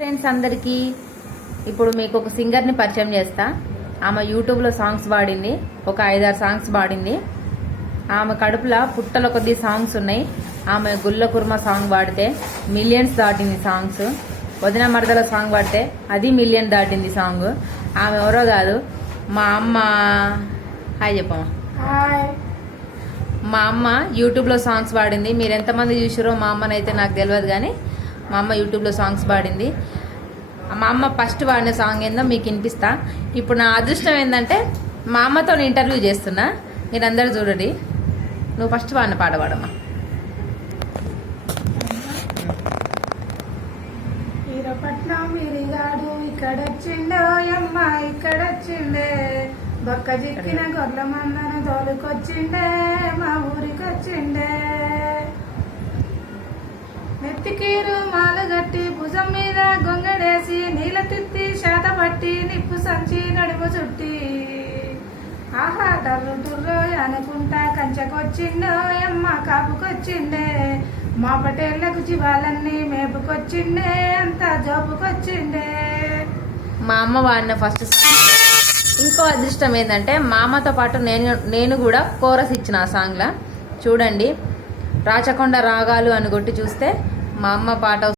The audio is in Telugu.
ఫ్రెండ్స్ అందరికీ ఇప్పుడు మీకు ఒక సింగర్ని పరిచయం చేస్తా. ఆమె యూట్యూబ్లో సాంగ్స్ పాడింది, ఒక 5-6 సాంగ్స్ పాడింది. ఆమె కడుపులో పుట్టల కొద్ది సాంగ్స్ ఉన్నాయి. ఆమె గుల్ల కుర్మ సాంగ్ పాడితే మిలియన్స్ దాటింది సాంగ్స్. వదిన మరదల సాంగ్ పాడితే అది మిలియన్ దాటింది సాంగ్. ఆమె ఎవరో కాదు, మా అమ్మ. హాయ్ చెప్పమ్మా. మా అమ్మ యూట్యూబ్లో సాంగ్స్ పాడింది. మీరు ఎంతమంది చూసారో మా అమ్మనైతే నాకు తెలియదు, కానీ మా అమ్మ యూట్యూబ్లో సాంగ్స్ పాడింది. మా అమ్మ ఫస్ట్ పాడిన సాంగ్ ఏందో మీకు వినిపిస్తా. ఇప్పుడు నా అదృష్టం ఏంటంటే మా అమ్మతో నేను ఇంటర్వ్యూ చేస్తున్నా, మీరందరూ చూడండి. నువ్వు ఫస్ట్ పాడిన పాట పాడమ్మా. ఈరపట్నం విరిగాడు ఇక్కడొచ్చిండే అమ్మ ఇక్కడొచ్చిండే, బొక్క చిక్కిన గొర్రెల మందను తోలుకొచ్చిండే, మా ఊరికొచ్చిండే. నెత్తికీరు మాలగట్టి భుజం మీద గొంగడేసి నీళ్ళ తిత్తి శాత పట్టి నిప్పు సంచి నడుము చుట్టి, ఆహా టర్రు టుర్రో అనుకుంటా కంచకొచ్చిండో అమ్మ కాపుకొచ్చిండే, మా పటేళ్లకు జీవాలన్నీ మేపుకొచ్చిండే, అంతా జోపుకొచ్చిండే. మా అమ్మ వాడిన ఫస్ట్ సాంగ్. ఇంకో అదృష్టం ఏంటంటే మా అమ్మతో పాటు నేను కూడా కోరస్ ఇచ్చిన ఆ సాంగ్లో. చూడండి, రాచకొండ రాగాలు అని కొట్టి చూస్తే మా అమ్మ పాట